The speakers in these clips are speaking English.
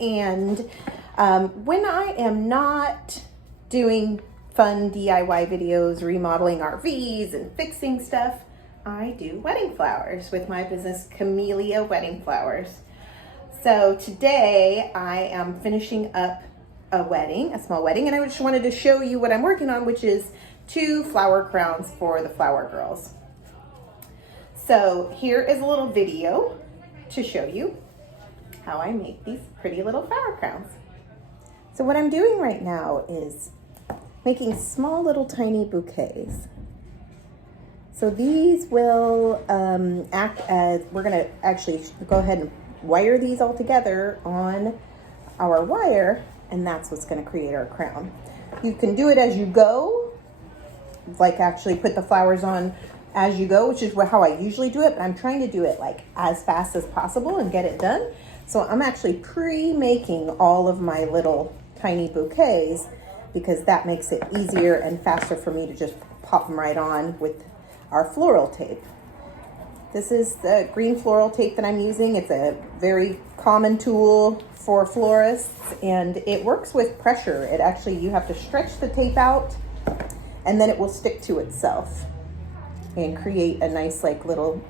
and when I am not doing fun DIY videos, remodeling RVs and fixing stuff, I do wedding flowers with my business Camellia Wedding Flowers. So today I am finishing up a wedding, a small wedding, and I just wanted to show you what I'm working on, which is 2 flower crowns for the flower girls. So here is a little video to show you how I make these pretty little flower crowns. So what I'm doing right now is making small little tiny bouquets. So these will act as, we're gonna actually go ahead and wire these all together on our wire, and that's what's gonna create our crown. You can do it as you go, like actually put the flowers on as you go, which is how I usually do it, but I'm trying to do it like as fast as possible and get it done. So I'm actually pre-making all of my little tiny bouquets because that makes it easier and faster for me to just pop them right on with our floral tape. This is the green floral tape that I'm using. It's a very common tool for florists, and it works with pressure. It actually, you have to stretch the tape out and then it will stick to itself and create a nice like little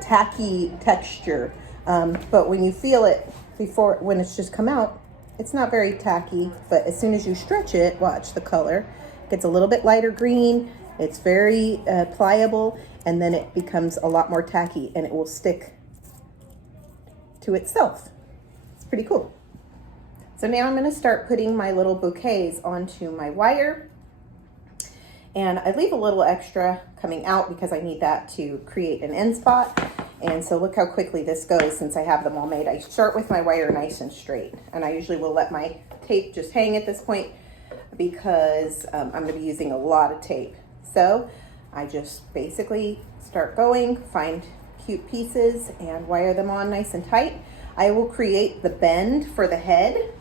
tacky texture. But when you feel it when it's just come out, it's not very tacky, but as soon as you stretch it, watch the color, it gets a little bit lighter green. It's very pliable, and then it becomes a lot more tacky and it will stick to itself. It's pretty cool. So now I'm gonna start putting my little bouquets onto my wire, and I leave a little extra coming out because I need that to create an end spot. And so look how quickly this goes since I have them all made. I start with my wire nice and straight, and I usually will let my tape just hang at this point because I'm gonna be using a lot of tape. So I just basically start going, find cute pieces and wire them on nice and tight. I will create the bend for the head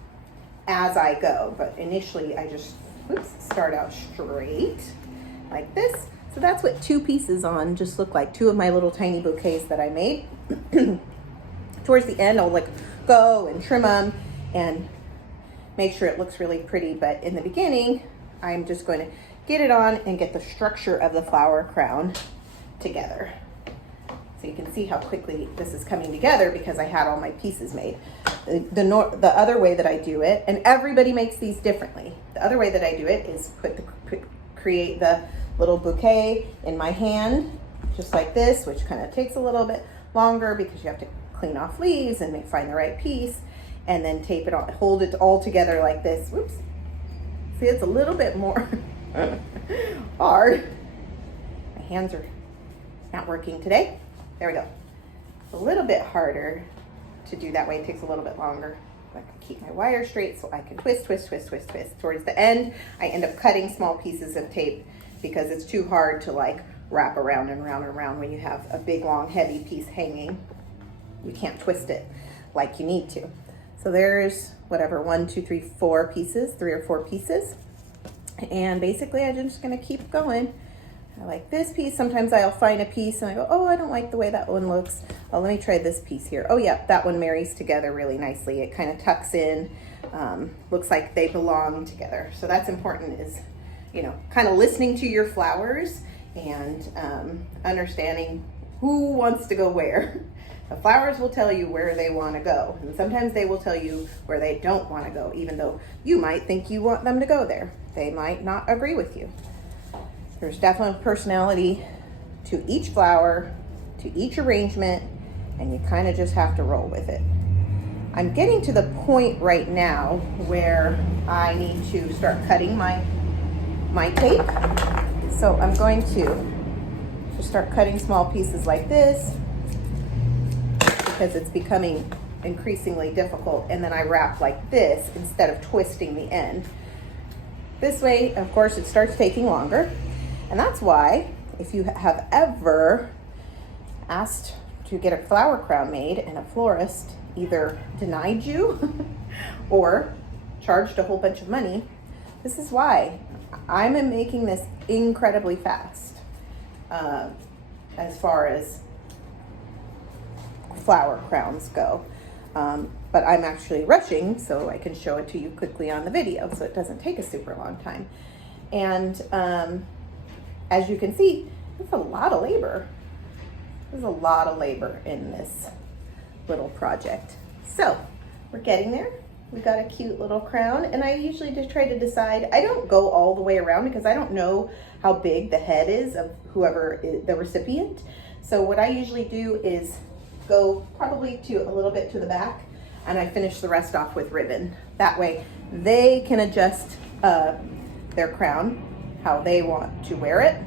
as I go, but initially I just start out straight like this. So that's what 2 pieces on just look like, 2 of my little tiny bouquets that I made. Towards the end, I'll like go and trim them and make sure it looks really pretty. But in the beginning, I'm just going to get it on and get the structure of the flower crown together. So you can see how quickly this is coming together because I had all my pieces made. The other way that I do it, and everybody makes these differently. The other way that I do it is create the little bouquet in my hand, just like this, which kind of takes a little bit longer because you have to clean off leaves and find the right piece, and then tape it on, hold it all together like this. Whoops. See, it's a little bit more hard. My hands are not working today. There we go. It's a little bit harder to do that way. It takes a little bit longer. I can keep my wire straight so I can twist, twist, twist, twist, twist. Towards the end, I end up cutting small pieces of tape because it's too hard to like wrap around and around and around when you have a big, long, heavy piece hanging. You can't twist it like you need to. So there's whatever, 1, 2, 3, 4 pieces, 3 or 4 pieces. And basically I'm just gonna keep going. I like this piece. Sometimes I'll find a piece and I go, oh, I don't like the way that one looks. Oh, let me try this piece here. Oh yeah, that one marries together really nicely. It kind of tucks in, looks like they belong together. So that's important, is, you know, kind of listening to your flowers and understanding who wants to go where. The flowers will tell you where they want to go, and sometimes they will tell you where they don't want to go, even though you might think you want them to go there. They might not agree with you. There's definitely personality to each flower, to each arrangement, and you kind of just have to roll with it. I'm getting to the point right now where I need to start cutting my tape. So I'm going to just start cutting small pieces like this because it's becoming increasingly difficult. And then I wrap like this instead of twisting the end. This way, of course, it starts taking longer. And that's why if you have ever asked to get a flower crown made and a florist either denied you or charged a whole bunch of money, this is why I'm making this incredibly fast as far as flower crowns go. but I'm actually rushing so I can show it to you quickly on the video so it doesn't take a super long time. And as you can see, it's a lot of labor. There's a lot of labor in this little project. So we're getting there. We got a cute little crown, and I usually just try to decide. I don't go all the way around because I don't know how big the head is of whoever is the recipient. So what I usually do is go probably to a little bit to the back, and I finish the rest off with ribbon. That way they can adjust their crown how they want to wear it.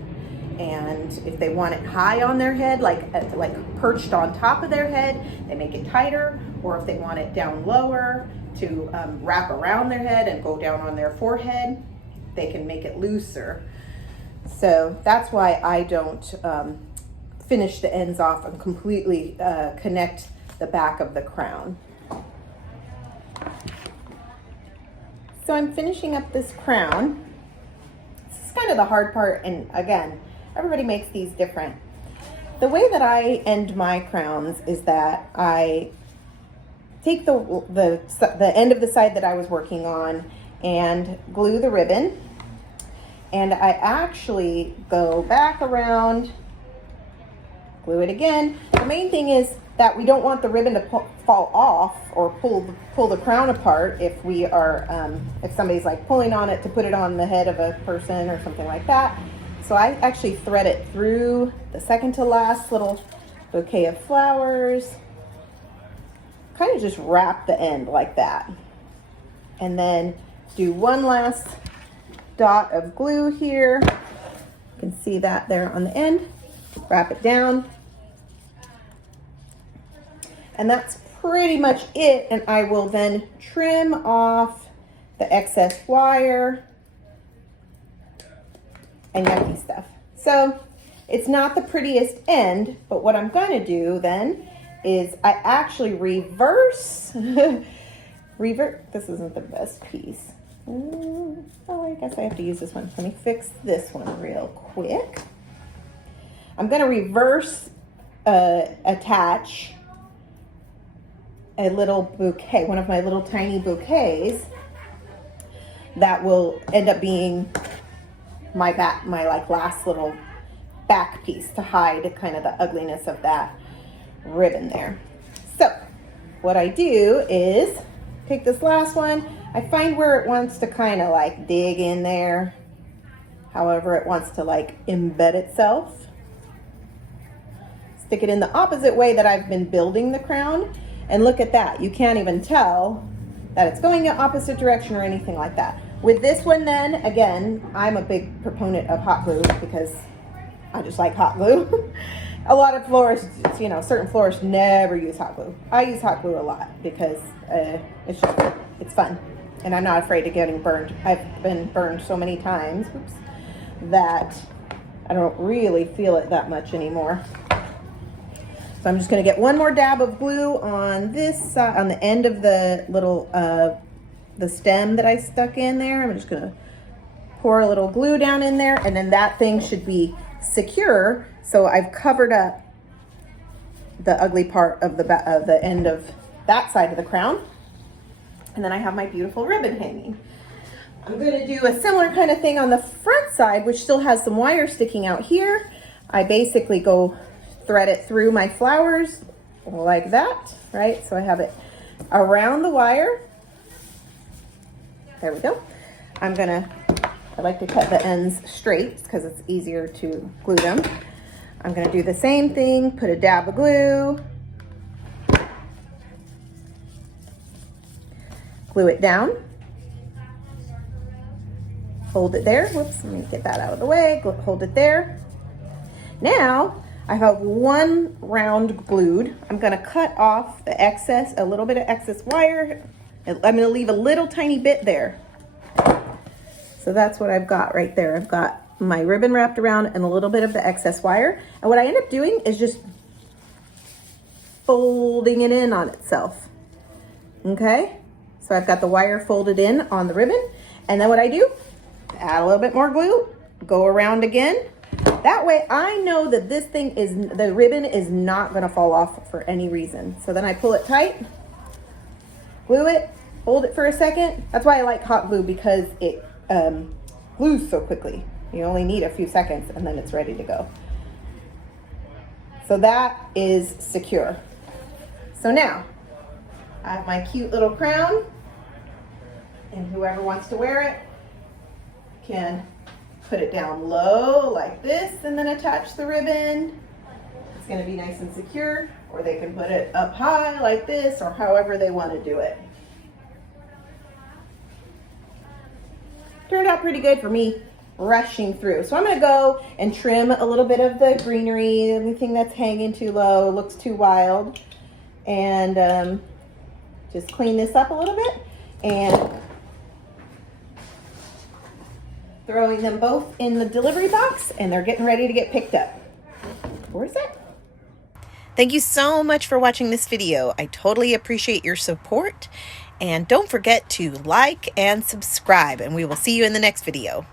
And if they want it high on their head, like perched on top of their head, they make it tighter. Or if they want it down lower to wrap around their head and go down on their forehead, they can make it looser. So that's why I don't finish the ends off and completely connect the back of the crown. So I'm finishing up this crown. This is kind of the hard part, and again, everybody makes these different. The way that I end my crowns is that I take the end of the side that I was working on and glue the ribbon, and I actually go back around, glue it again. The main thing is that we don't want the ribbon to fall off or pull the crown apart if we are if somebody's like pulling on it to put it on the head of a person or something like that. So I actually thread it through the second to last little bouquet of flowers, kind of just wrap the end like that, and then do one last dot of glue here. You can see that there on the end. Wrap it down, and that's pretty much it. And I will then trim off the excess wire and yucky stuff. So it's not the prettiest end, but what I'm going to do then is I actually reverse. This isn't the best piece. Oh, I guess I have to use this one. Let me fix this one real quick. I'm going to reverse attach a little bouquet, one of my little tiny bouquets that will end up being my last little back piece to hide kind of the ugliness of that ribbon there. So what I do is take this last one. I find where it wants to kind of like dig in there, however it wants to like embed itself. Stick it in the opposite way that I've been building the crown, and look at that. You can't even tell that it's going in opposite direction or anything like that. With this one then, again, I'm a big proponent of hot glue because I just like hot glue. A lot of florists, you know, certain florists never use hot glue. I use hot glue a lot because it's fun. And I'm not afraid of getting burned. I've been burned so many times, that I don't really feel it that much anymore. So I'm just gonna get one more dab of glue on this side, on the end of the little, the stem that I stuck in there. I'm just gonna pour a little glue down in there, and then that thing should be secure. So I've covered up the ugly part of the end of that side of the crown. And then I have my beautiful ribbon hanging. I'm gonna do a similar kind of thing on the front side, which still has some wire sticking out here. I basically go thread it through my flowers like that, right? So I have it around the wire. There we go. I like to cut the ends straight because it's easier to glue them. I'm gonna do the same thing, put a dab of glue, glue it down, hold it there. Whoops, let me get that out of the way. Hold it there. Now, I have one round glued. I'm gonna cut off the excess, a little bit of excess wire. I'm gonna leave a little tiny bit there. So that's what I've got right there. I've got my ribbon wrapped around and a little bit of the excess wire. And what I end up doing is just folding it in on itself. Okay? So I've got the wire folded in on the ribbon. And then what I do, add a little bit more glue, go around again. That way I know that the ribbon is not gonna fall off for any reason. So then I pull it tight glue it, hold it for a second. That's why I like hot glue, because it glues so quickly. You only need a few seconds and then it's ready to go. So that is secure. So now I have my cute little crown, and whoever wants to wear it can put it down low like this and then attach the ribbon. It's going to be nice and secure, or they can put it up high like this, or however they want to do it. Turned out pretty good for me rushing through. So I'm going to go and trim a little bit of the greenery, anything that's hanging too low, looks too wild, and just clean this up a little bit, and throwing them both in the delivery box, and they're getting ready to get picked up. Where's it? Thank you so much for watching this video. I totally appreciate your support, and don't forget to like and subscribe, and we will see you in the next video.